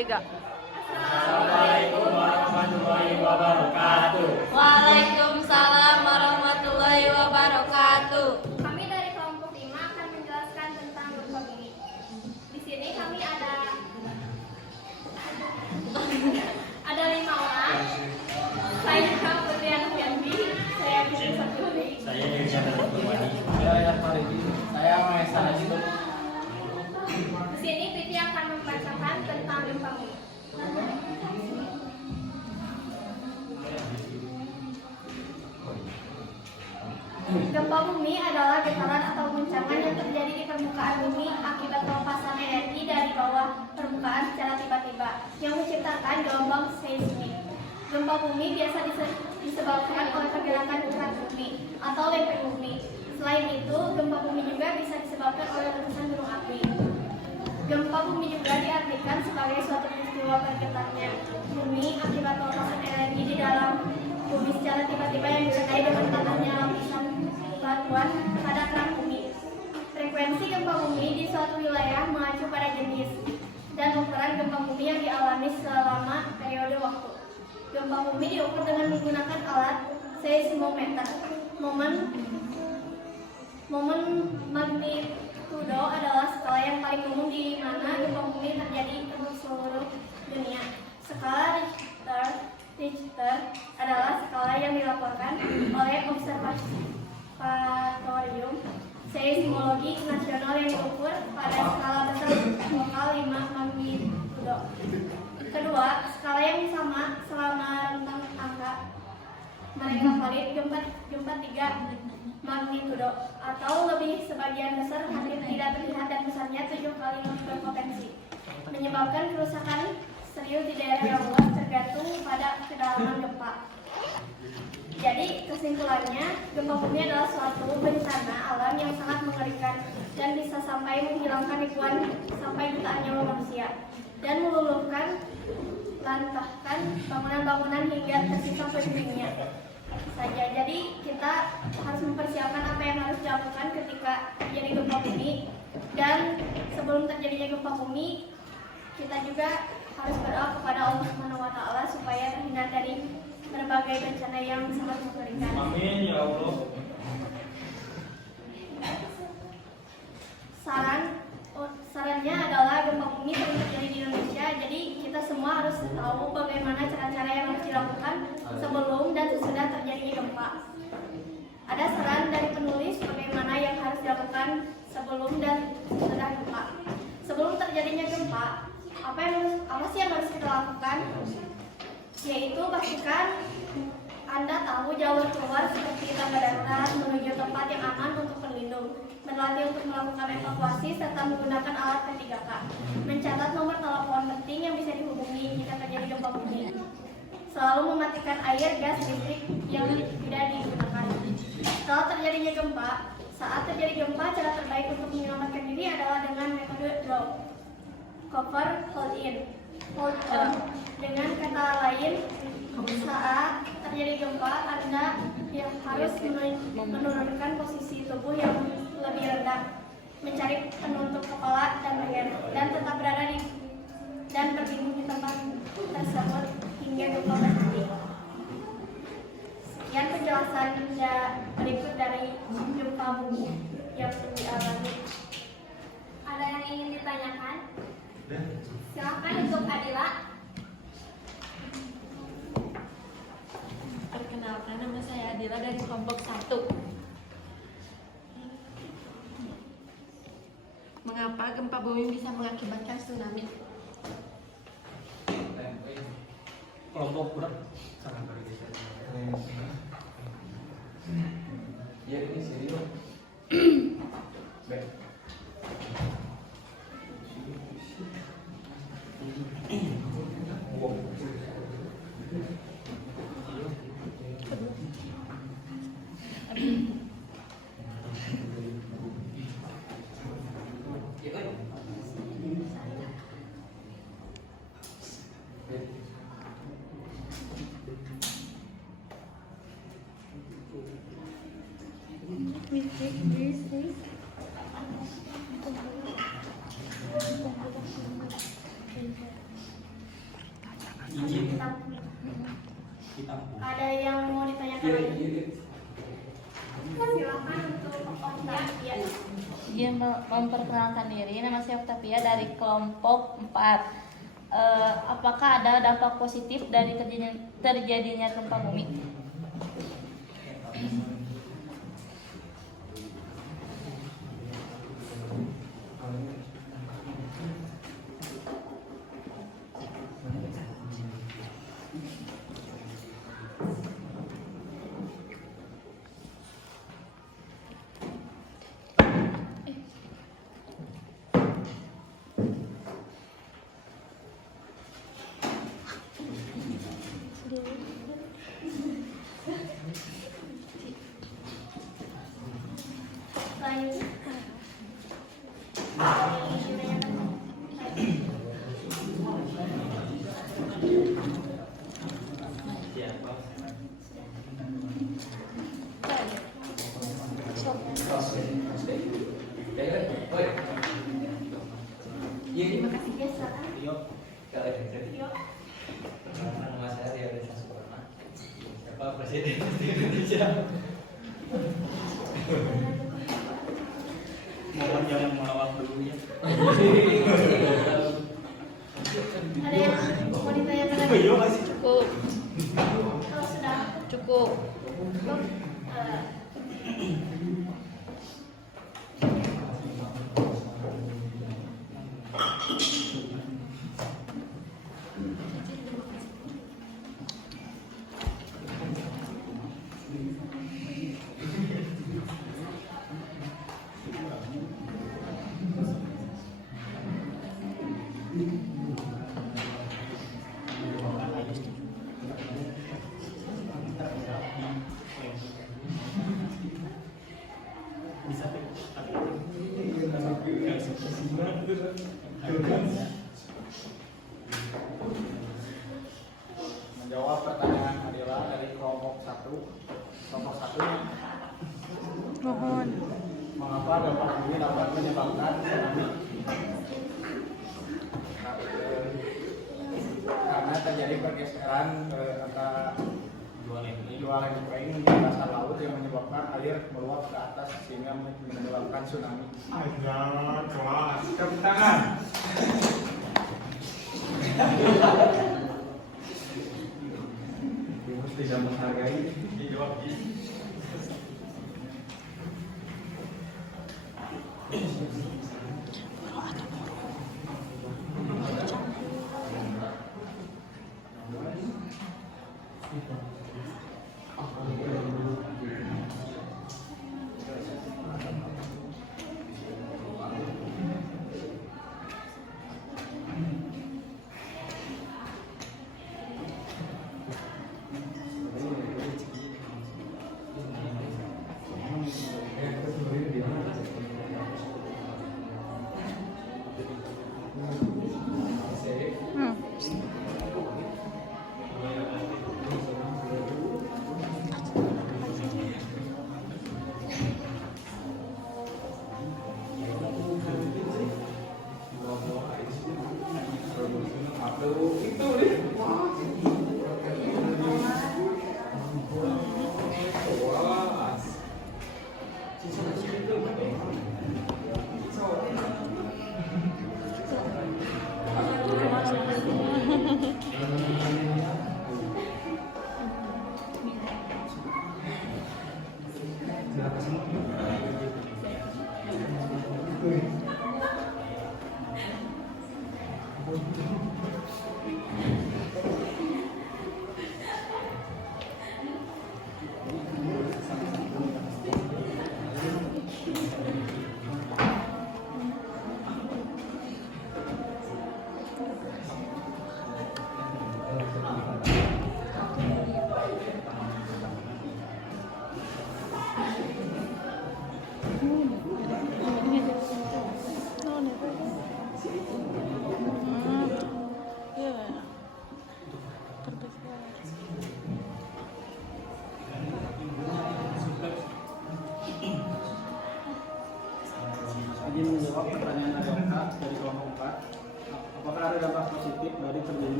Assalamualaikum warahmatullahi wabarakatuh. Waalaikumsalam warahmatullahi wabarakatuh. Kami dari kelompok 5 akan menjelaskan tentang gempa bumi. Di sini kami ada 5 orang. Saya Putri Fiandi, saya Putri Saturi. Saya Irsyad Al-Qurwani. Saya Ayat Faridi. Saya Maesa Hasil. Di sini Piti akan membacakan tentang gempa bumi. Gempa bumi adalah getaran atau guncangan yang terjadi di permukaan bumi akibat pelepasan energi dari bawah permukaan secara tiba-tiba yang menciptakan gelombang seismik. Gempa bumi biasa disebabkan oleh pergerakan urat bumi atau lempeng bumi. Selain itu, gempa bumi juga bisa disebabkan oleh letusan gunung api. Gempa bumi juga diartikan sebagai suatu peristiwa bergetarnya bumi akibat pelepasan energi di dalam bumi secara tiba-tiba yang disertai dengan patahnya lapisan batuan pada kerak bumi. Frekuensi gempa bumi di suatu wilayah mengacu pada jenis dan ukuran gempa bumi yang dialami selama periode waktu. Gempa bumi diukur dengan menggunakan alat seismometer. Momen magnitudo adalah skala yang paling umum di mana gempa bumi terjadi di seluruh dunia. Skala Richter adalah skala yang dilaporkan oleh Observatorium Seismologi Nasional yang diukur pada skala besar lokal 5 magnitudo. Kedua, skala yang sama selama rentang angka mereka valid gempa 3 magnitudo atau lebih sebagian besar hampir tidak terlihat dan besarnya 7 kali berpotensi menyebabkan kerusakan serius di daerah yang luas tergantung pada kedalaman gempa. Jadi kesimpulannya, gempa bumi adalah suatu bencana alam yang sangat mengerikan dan bisa sampai menghilangkan ribuan sampai jutaan nyawa manusia dan meluluhkan lantahkan bangunan-bangunan hingga tersisa puing-puingnya saja. Jadi kita harus mempersiapkan apa yang harus dilakukan ketika terjadi gempa bumi, dan sebelum terjadinya gempa bumi kita juga harus berdoa kepada Allah Subhanahu wa taala supaya terhindar dari berbagai bencana yang sangat mengerikan. Amin ya Allah. Sarannya adalah gempa bumi sering terjadi di Indonesia, jadi kita semua harus tahu bagaimana cara-cara yang harus dilakukan sebelum dan sesudah terjadinya gempa. Ada saran dari penulis bagaimana yang harus dilakukan sebelum dan sesudah gempa. Sebelum terjadinya gempa, apa sih yang harus kita lakukan? Yaitu pastikan Anda tahu jalur keluar seperti tangga darurat menuju tempat yang aman untuk berlindung, berlatih untuk melakukan evakuasi serta menggunakan alat P3K, mencatat nomor telepon penting yang bisa dihubungi jika terjadi gempa bumi, selalu mematikan air, gas, listrik yang tidak digunakan. Setelah terjadinya gempa, saat terjadi gempa, cara terbaik untuk menyelamatkan diri adalah dengan metode drop, cover, hold in, hold on. Dengan kata lain, saat terjadi gempa, Anda harus menurunkan posisi tubuh yang lebih rendah, mencari penutup kepala dan leher, dan tetap berada dan berlindung di tempat tersebut hingga gempa berhenti. Sekian penjelasan berikut dari gempa bumi yang dialami. Ada yang ingin ditanyakan? Silakan untuk Adila. Perkenalkan, nama saya Adila dari kelompok 1. Mengapa gempa bumi bisa mengakibatkan tsunami? Kelompok berat sangat berbeda. Ya ini serius. Baik. Kita Ada yang mau ditanyakan lagi? Silakan untuk Octavia. Izin memperkenalkan diri, nama saya Octavia dari kelompok 4. Apakah ada dampak positif dari terjadinya gempa bumi? Lanjut. siapa? Terima kasih ya, silakan. Rio. Yo. Nama saya Rio Desa Sukorna. Siapa presiden Indonesia? Mohon jangan melawak dulu ya. Ada yang mau ditanyakan lagi? Rio masih. Cukup, Kalau sudah cukup. cukup, Bisa tapi Menjawab pertanyaan Adila dari kelompok 1. Kelompok 1. Mohon. Mengapa gempa bumi dapat menyebabkan tsunami? Karena terjadi pergeseran antara dua lempeng di dasar laut yang menyebabkan air meluap ke atas sehingga menyebabkan tsunami. Ajar, kelas. Tepuk tangan. Timus tidak menghargai. Dijawab.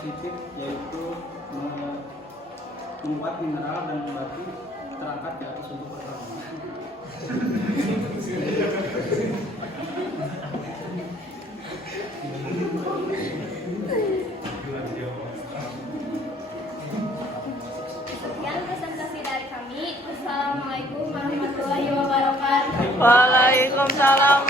positif yaitu membuat mineral dan batu terangkat di atas untuk pertarungan. Sekian presentasi dari kami. Wassalamualaikum warahmatullahi wabarakatuh. Waalaikumsalam